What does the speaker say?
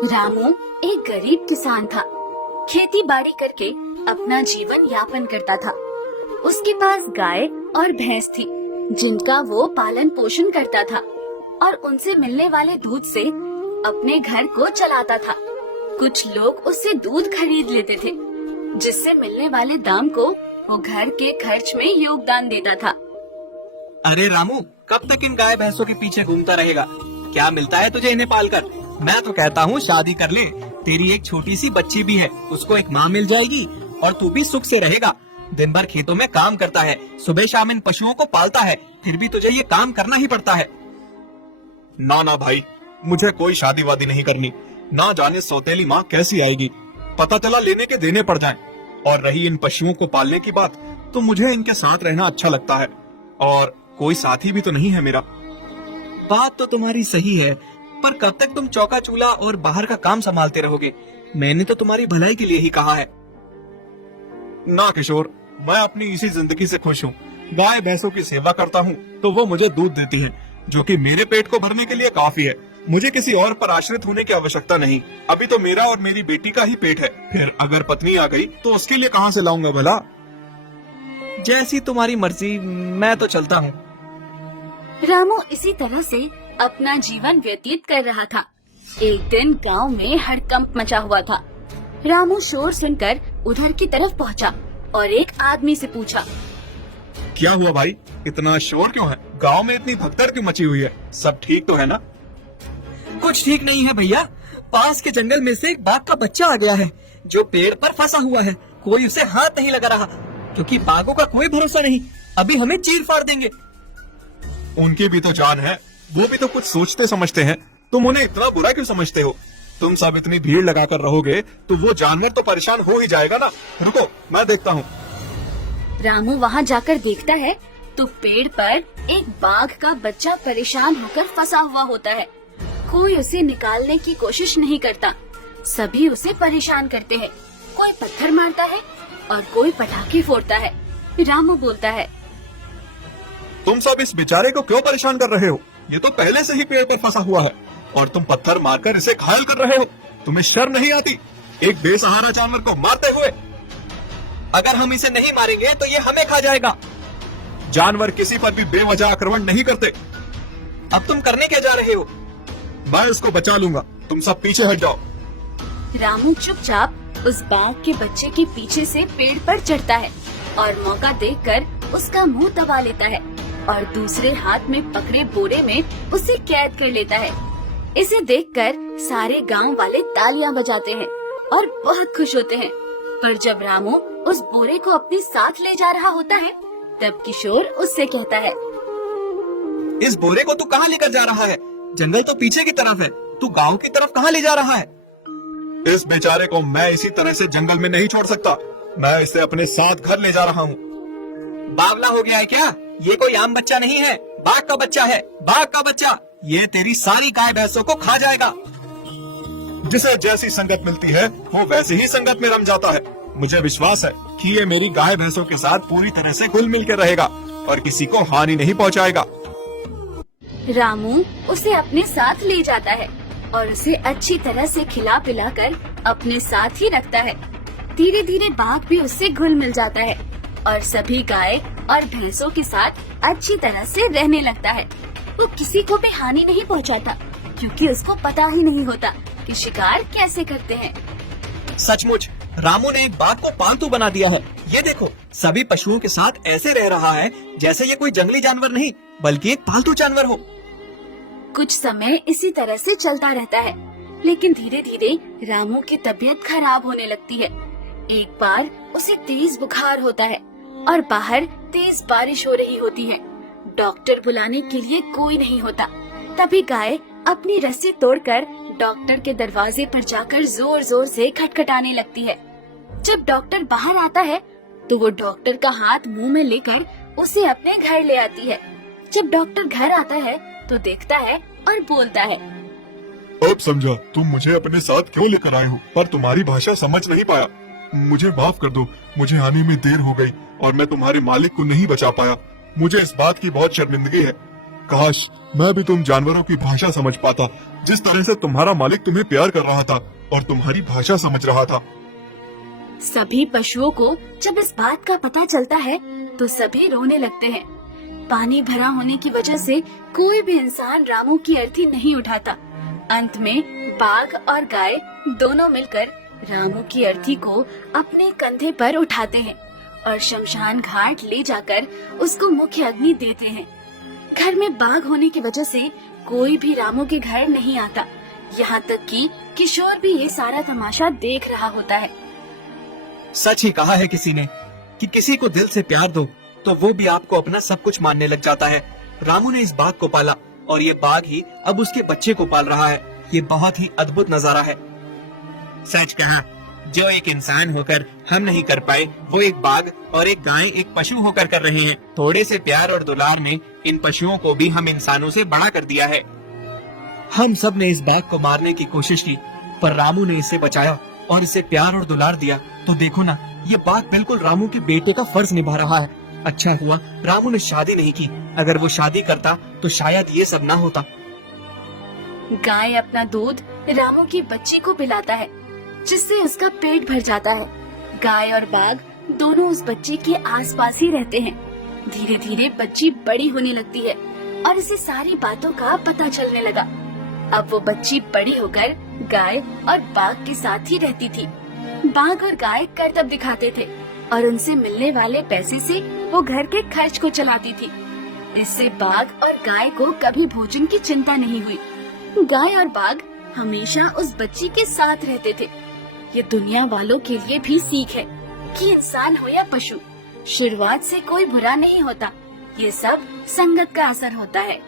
रामू एक गरीब किसान था। खेती बाड़ी करके अपना जीवन यापन करता था। उसके पास गाय और भैंस थी, जिनका वो पालन पोषण करता था और उनसे मिलने वाले दूध से अपने घर को चलाता था। कुछ लोग उससे दूध खरीद लेते थे, जिससे मिलने वाले दाम को वो घर के खर्च में योगदान देता था। अरे रामू, कब तक इन गाय भैंसों के पीछे घूमता रहेगा? क्या मिलता है तुझे इन्हें पालकर? मैं तो कहता हूँ शादी कर ले। तेरी एक छोटी सी बच्ची भी है, उसको एक माँ मिल जाएगी और तू भी सुख से रहेगा। दिन भर खेतों में काम करता है, सुबह शाम इन पशुओं को पालता है, फिर भी तुझे ये काम करना ही पड़ता है। ना ना भाई, मुझे कोई शादी वादी नहीं करनी। ना जाने सौतेली माँ कैसी आएगी, पता चला लेने के देने पड़ जाएं। और रही इन पशुओं को पालने की बात, तो मुझे इनके साथ रहना अच्छा लगता है और कोई साथी भी तो नहीं है मेरा। बात तो तुम्हारी सही है, पर कब तक तुम चौका चूल्हा और बाहर का काम संभालते रहोगे? मैंने तो तुम्हारी भलाई के लिए ही कहा है। ना किशोर, मैं अपनी इसी जिंदगी से खुश हूँ। गाय भैंसों की सेवा करता हूँ तो वो मुझे दूध देती है, जो कि मेरे पेट को भरने के लिए काफी है। मुझे किसी और पर आश्रित होने की आवश्यकता नहीं। अभी तो मेरा और मेरी बेटी का ही पेट है, फिर अगर पत्नी आ गई तो उसके लिए कहाँ से लाऊंगा भला? जैसी तुम्हारी मर्जी, मैं तो चलता हूँ। रामू इसी तरह से अपना जीवन व्यतीत कर रहा था। एक दिन गांव में हड़कंप मचा हुआ था। रामू शोर सुनकर उधर की तरफ पहुंचा और एक आदमी से पूछा, क्या हुआ भाई, इतना शोर क्यों है? गांव में इतनी भगदड़ क्यों मची हुई है? सब ठीक तो है ना? कुछ ठीक नहीं है भैया। पास के जंगल में से एक बाघ का बच्चा आ गया है, जो पेड़ पर फंसा हुआ है। कोई उसे हाथ नहीं लगा रहा, क्योंकि बाघों का कोई भरोसा नहीं, अभी हमें चीर फाड़ देंगे। उनकी भी तो जान है, वो भी तो कुछ सोचते समझते हैं। तुम उन्हें इतना बुरा क्यों समझते हो? तुम सब इतनी भीड़ लगाकर रहोगे तो वो जानवर तो परेशान हो ही जाएगा ना। रुको, मैं देखता हूँ। रामू वहाँ जाकर देखता है तो पेड़ पर एक बाघ का बच्चा परेशान होकर फंसा हुआ होता है। कोई उसे निकालने की कोशिश नहीं करता, सभी उसे परेशान करते हैं। कोई पत्थर मारता है और कोई पटाखे फोड़ता है। रामू बोलता है, तुम सब इस बेचारे को क्यों परेशान कर रहे हो? ये तो पहले से ही पेड़ पर फंसा हुआ है और तुम पत्थर मारकर इसे घायल कर रहे हो। तुम्हें शर्म नहीं आती एक बेसहारा जानवर को मारते हुए? अगर हम इसे नहीं मारेंगे तो ये हमें खा जाएगा। जानवर किसी पर भी बेवजह आक्रमण नहीं करते। अब तुम करने क्या जा रहे हो? मैं इसको बचा लूंगा, तुम सब पीछे हट जाओ। रामू चुपचाप उस बाघ के बच्चे के पीछे से पेड़ पर चढ़ता है और मौका देखकर उसका मुंह दबा लेता है और दूसरे हाथ में पकड़े बोरे में उसे कैद कर लेता है। इसे देखकर सारे गांव वाले तालियां बजाते हैं और बहुत खुश होते हैं। पर जब रामू उस बोरे को अपने साथ ले जा रहा होता है, तब किशोर उससे कहता है, इस बोरे को तू कहाँ लेकर जा रहा है? जंगल तो पीछे की तरफ है, तू गांव की तरफ कहाँ ले जा रहा है? इस बेचारे को मैं इसी तरह से जंगल में नहीं छोड़ सकता। मैं इसे अपने साथ घर ले जा रहा हूँ। बावला हो गया है क्या? ये कोई आम बच्चा नहीं है, बाघ का बच्चा है। बाघ का बच्चा ये तेरी सारी गाय भैंसों को खा जाएगा। जिसे जैसी संगत मिलती है वो वैसी ही संगत में रम जाता है। मुझे विश्वास है कि ये मेरी गाय भैंसों के साथ पूरी तरह से घुल मिल के रहेगा और किसी को हानि नहीं पहुंचाएगा। रामू उसे अपने साथ ले जाता है और उसे अच्छी तरह से खिला पिलाकर अपने साथ ही रखता है। धीरे धीरे बाघ भी उससे घुल मिल जाता है और सभी गाय और भैंसों के साथ अच्छी तरह से रहने लगता है। वो किसी को भी हानि नहीं पहुंचाता, क्योंकि उसको पता ही नहीं होता कि शिकार कैसे करते हैं। सचमुच रामू ने एक बाघ को पालतू बना दिया है। ये देखो, सभी पशुओं के साथ ऐसे रह रहा है जैसे ये कोई जंगली जानवर नहीं बल्कि एक पालतू जानवर हो। कुछ समय इसी तरह से चलता रहता है, लेकिन धीरे धीरे रामू की तबीयत खराब होने लगती है। एक बार उसे तेज बुखार होता है और बाहर तेज बारिश हो रही होती है। डॉक्टर बुलाने के लिए कोई नहीं होता। तभी गाय अपनी रस्सी तोड़कर डॉक्टर के दरवाजे पर जाकर जोर जोर से खटखटाने लगती है। जब डॉक्टर बाहर आता है तो वो डॉक्टर का हाथ मुंह में लेकर उसे अपने घर ले आती है। जब डॉक्टर घर आता है तो देखता है और बोलता है, अब समझा तुम मुझे अपने साथ क्यों लेकर आए हो, पर तुम्हारी भाषा समझ नहीं पाया। मुझे माफ कर दो, मुझे आने में देर हो गई और मैं तुम्हारे मालिक को नहीं बचा पाया। मुझे इस बात की बहुत शर्मिंदगी है। काश मैं भी तुम जानवरों की भाषा समझ पाता, जिस तरह से तुम्हारा मालिक तुम्हें प्यार कर रहा था और तुम्हारी भाषा समझ रहा था। सभी पशुओं को जब इस बात का पता चलता है तो सभी रोने लगते हैं। पानी भरा होने की वजह से कोई भी इंसान रामू की अर्थी नहीं उठाता। अंत में बाघ और गाय दोनों मिलकर रामू की अर्थी को अपने कंधे पर उठाते हैं और शमशान घाट ले जाकर उसको मुख्य अग्नि देते हैं। घर में बाघ होने की वजह से कोई भी रामू के घर नहीं आता। यहाँ तक कि किशोर भी ये सारा तमाशा देख रहा होता है। सच ही कहा है किसी ने कि किसी को दिल से प्यार दो तो वो भी आपको अपना सब कुछ मानने लग जाता है। रामू ने इस बाघ को पाला और ये बाघ ही अब उसके बच्चे को पाल रहा है। ये बहुत ही अद्भुत नजारा है। सच कहा, जो एक इंसान होकर हम नहीं कर पाए वो एक बाघ और एक गाय एक पशु होकर कर रहे हैं। थोड़े से प्यार और दुलार ने इन पशुओं को भी हम इंसानों से बड़ा कर दिया है। हम सब ने इस बाघ को मारने की कोशिश की पर रामू ने इसे बचाया और इसे प्यार और दुलार दिया। तो देखो ना, ये बाघ बिल्कुल रामू के बेटे का फर्ज निभा रहा है। अच्छा हुआ रामू ने शादी नहीं की, अगर वो शादी करता तो शायद ये सब ना होता। गाय अपना दूध रामू की बच्ची को पिलाता है जिससे उसका पेट भर जाता है। गाय और बाघ दोनों उस बच्ची के आसपास ही रहते हैं। धीरे धीरे बच्ची बड़ी होने लगती है और इसे सारी बातों का पता चलने लगा। अब वो बच्ची बड़ी होकर गाय और बाघ के साथ ही रहती थी। बाघ और गाय करतब दिखाते थे और उनसे मिलने वाले पैसे से वो घर के खर्च को चलाती थी। इससे बाघ और गाय को कभी भोजन की चिंता नहीं हुई। गाय और बाघ हमेशा उस बच्ची के साथ रहते थे। ये दुनिया वालों के लिए भी सीख है कि इंसान हो या पशु, शुरुआत से कोई बुरा नहीं होता। ये सब संगत का असर होता है।